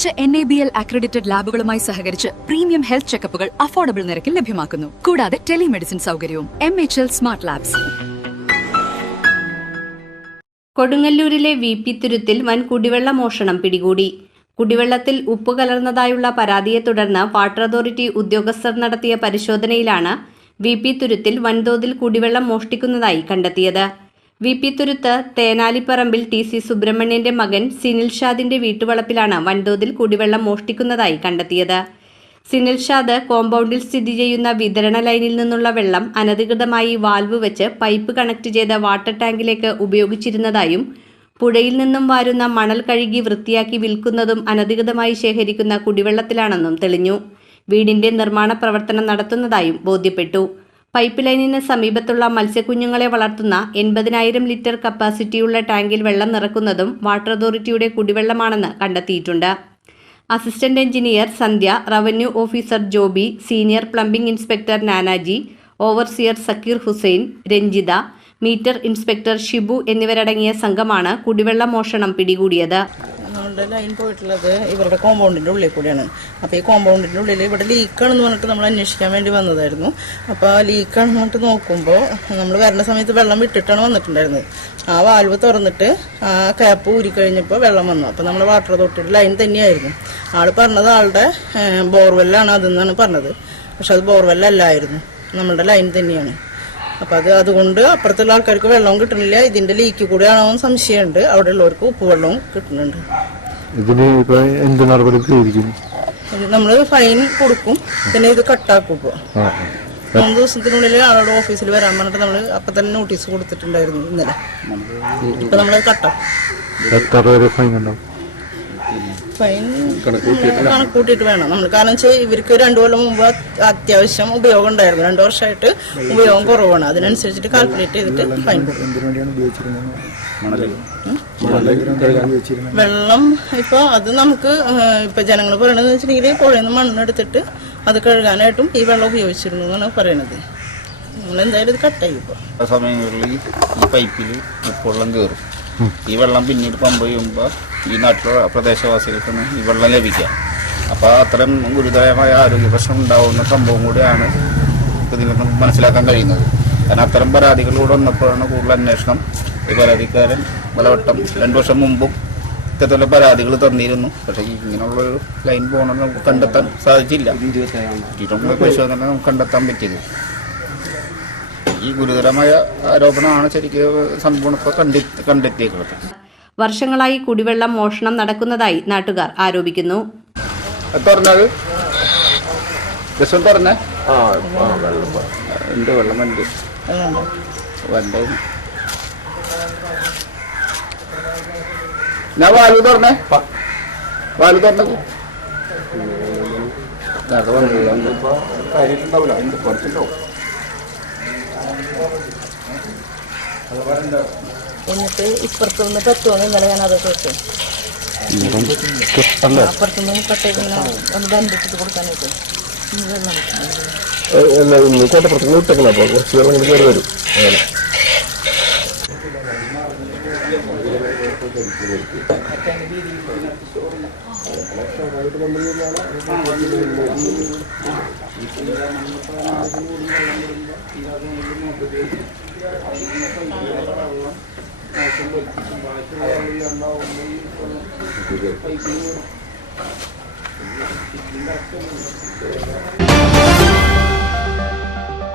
മികച്ച NABL accredited ലാബുകളുമായി സഹകരിച്ച് premium health ചെക്കപ്പുകൾ affordable നിരക്കിൽ ലഭ്യമാക്കുന്നു. കൂടാതെ ടെലിമെഡിസിൻ സൗകര്യവും. MHL smart labs. കൊടുങ്ങല്ലൂരിലെ VP തുരുത്തിൽ വൻ കുടിവെള്ള മോഷണം പിടികൂടി. കുടിവെള്ളത്തിൽ ഉപ്പ് കലർന്നതായുള്ള പരാതിയെ തുടർന്ന് വാട്ടർ അതോറിറ്റി ഉദ്യോഗസ്ഥർ നടത്തിയ പരിശോധനയിലാണ് VP തുരുത്തിൽ വൻതോതിൽ കുടിവെള്ളം മോഷ്ടിക്കുന്നതായി കണ്ടെത്തിയത്. VP തുരുത്ത് തേനാലിപ്പറമ്പിൽ TC സുബ്രഹ്മണ്യന്റെ മകൻ സിനിൽഷാദിന്റെ വീട്ടുവളപ്പിലാണ് വൻതോതിൽ കുടിവെള്ളം മോഷ്ടിക്കുന്നതായി കണ്ടെത്തിയത്. സിനിൽഷാദ് കോമ്പൗണ്ടിൽ സ്ഥിതി ചെയ്യുന്ന വിതരണ ലൈനിൽ നിന്നുള്ള വെള്ളം അനധികൃതമായി വാൽവ് വെച്ച് പൈപ്പ് കണക്ട് ചെയ്ത വാട്ടർ ടാങ്കിലേക്ക് ഉപയോഗിച്ചിരുന്നതായും പുഴയിൽ നിന്നും വാരുന്ന മണൽ കഴുകി വൃത്തിയാക്കി വിൽക്കുന്നതും അനധികൃതമായി ശേഖരിക്കുന്ന കുടിവെള്ളത്തിലാണെന്നും തെളിഞ്ഞു. വീടിന്റെ നിർമ്മാണ പ്രവർത്തനം നടത്തുന്നതായും ബോധ്യപ്പെട്ടു. പൈപ്പ് ലൈനിന് സമീപത്തുള്ള മത്സ്യക്കുഞ്ഞുങ്ങളെ വളർത്തുന്ന 80,000 ലിറ്റർ കപ്പാസിറ്റിയുള്ള ടാങ്കിൽ വെള്ളം നിറക്കുന്നതും വാട്ടർ അതോറിറ്റിയുടെ കുടിവെള്ളമാണെന്ന് കണ്ടെത്തിയിട്ടുണ്ട്. Assistant engineer Sandhya, revenue officer Joby, senior plumbing inspector Nanaji, overseer Zakir Hussain, Ranjitha, meter inspector Shibu എന്നിവരടങ്ങിയ സംഘമാണ് കുടിവെള്ള മോഷണം പിടികൂടിയത്. നമ്മളുടെ ലൈൻ പോയിട്ടുള്ളത് ഇവരുടെ കോമ്പൗണ്ടിൻ്റെ ഉള്ളിൽ കൂടിയാണ്. അപ്പോൾ ഈ കോമ്പൗണ്ടിൻ്റെ ഉള്ളിൽ ഇവിടെ ലീക്കാണെന്ന് പറഞ്ഞിട്ട് നമ്മൾ അന്വേഷിക്കാൻ വേണ്ടി വന്നതായിരുന്നു. അപ്പോൾ ലീക്കാണെന്ന് പറഞ്ഞിട്ട് നോക്കുമ്പോൾ നമ്മൾ വരുന്ന സമയത്ത് വെള്ളം വിട്ടിട്ടാണ് വന്നിട്ടുണ്ടായിരുന്നത്. ആ വാൽവ് തുറന്നിട്ട് ആ ക്യാപ്പ് ഊരിക്കഴിഞ്ഞപ്പോൾ വെള്ളം വന്നു. അപ്പോൾ നമ്മൾ വാട്ടർ അതോറിറ്റിയുടെ ലൈൻ തന്നെയായിരുന്നു. ആൾ പറഞ്ഞത് ആളുടെ ബോർവെല്ലാണ് അതെന്നാണ് പറഞ്ഞത്. പക്ഷെ അത് ബോർവെല്ലല്ലായിരുന്നു, നമ്മളുടെ ലൈൻ തന്നെയാണ്. അപ്പം അതുകൊണ്ട് അപ്പുറത്തുള്ള ആൾക്കാർക്ക് വെള്ളവും കിട്ടുന്നില്ല. ഇതിന്റെ ലീക്ക് കൂടെ ആണോ സംശയമുണ്ട്. അവിടെ ഉള്ളവർക്ക് ഉപ്പുവെള്ളവും കിട്ടുന്നുണ്ട്. നമ്മൾ ഫൈൻ കൊടുക്കും, പിന്നെ ഇത് കട്ടാക്കും. ഇപ്പോൾ 3 ദിവസത്തിനുള്ളിൽ ആളുടെ ഓഫീസിൽ വരാൻ പറഞ്ഞിട്ട് നമ്മൾ അപ്പം തന്നെ നോട്ടീസ് കൊടുത്തിട്ടുണ്ടായിരുന്നു ഇന്നലെ. ഇപ്പൊ നമ്മളത് കട്ടാക്കും. ഫൈൻ കണക്കൂട്ടിയിട്ട് വേണം നമ്മൾ. കാരണം വെച്ചാൽ ഇവർക്ക് 2 കൊല്ലം മുമ്പ് അത്യാവശ്യം ഉപയോഗം ഉണ്ടായിരുന്നു. 2 വർഷമായിട്ട് ഉപയോഗം കുറവാണ്. അതിനനുസരിച്ചിട്ട് കാൽക്കുലേറ്റ് ചെയ്തിട്ട് ഫൈൻ കൊടുക്കും. വെള്ളം ഇപ്പൊ അത് നമുക്ക് ഇപ്പൊ ജനങ്ങൾ പറയണതെന്ന് വെച്ചിട്ടുണ്ടെങ്കിൽ പുഴയിൽ നിന്ന് മണ്ണെടുത്തിട്ട് അത് കഴുകാനായിട്ടും ഈ വെള്ളം ഉപയോഗിച്ചിരുന്നു എന്നാണ് പറയണത്. നമ്മൾ എന്തായാലും ഇത് കട്ടായി. ഇപ്പോൾ സമയങ്ങളിൽ ഈ പൈപ്പിൽ ഉപ്പുവെള്ളം കയറും. ഈ വെള്ളം പിന്നീട് പമ്പ് ചെയ്യുമ്പോൾ ഈ നാട്ടിലുള്ള പ്രദേശവാസികൾക്കാണ് ഈ വെള്ളം ലഭിക്കുക. അപ്പോൾ അത്തരം ഗുരുതരമായ ആരോഗ്യ പ്രശ്നം ഉണ്ടാവുന്ന സംഭവം കൂടിയാണ് ഇതിൽ നിന്ന് മനസ്സിലാക്കാൻ കഴിയുന്നത്. കാരണം അത്തരം പരാതികളിലൂടെ വന്നപ്പോഴാണ് കൂടുതൽ അന്വേഷണം. ഈ പരാതിക്കാരൻ പലവട്ടം 2 വർഷം മുമ്പും ഇത്തരത്തിലുള്ള പരാതികൾ തന്നിരുന്നു. പക്ഷേ ഇങ്ങനെയുള്ളൊരു ലൈൻ പോകണമെന്ന് നമുക്ക് കണ്ടെത്താൻ സാധിച്ചില്ല. പരിശോധന നമുക്ക് കണ്ടെത്താൻ പറ്റിയത്. ഈ ഗുരുതരമായ ആരോപണമാണ് ശരിക്കും സംഭവം ഇപ്പോൾ കണ്ടെത്തിയേക്കുന്നത്. വർഷങ്ങളായി കുടിവെള്ളം മോഷണം നടക്കുന്നതായി നാട്ടുകാർ ആരോപിക്കുന്നു. ഞാൻ വാല് തുറന്നേ, വാല് തുറന്നു. എന്നിട്ട് ഇപ്പുറത്തുനിന്ന് പറ്റുമെന്ന് ഇന്നലെ ഞാൻ അത് കേട്ടു. അപ്പുറത്തുനിന്ന് പട്ടേക്ക് ഒന്ന് ബന്ധിച്ചിട്ട് കൊടുക്കാനായിട്ട് കോട്ടപ്പുറത്തുനിന്ന് വിട്ടേക്കണം. അപ്പോൾ കുറച്ച് വെള്ളം കൂടി കയറി വരും. അങ്ങനെ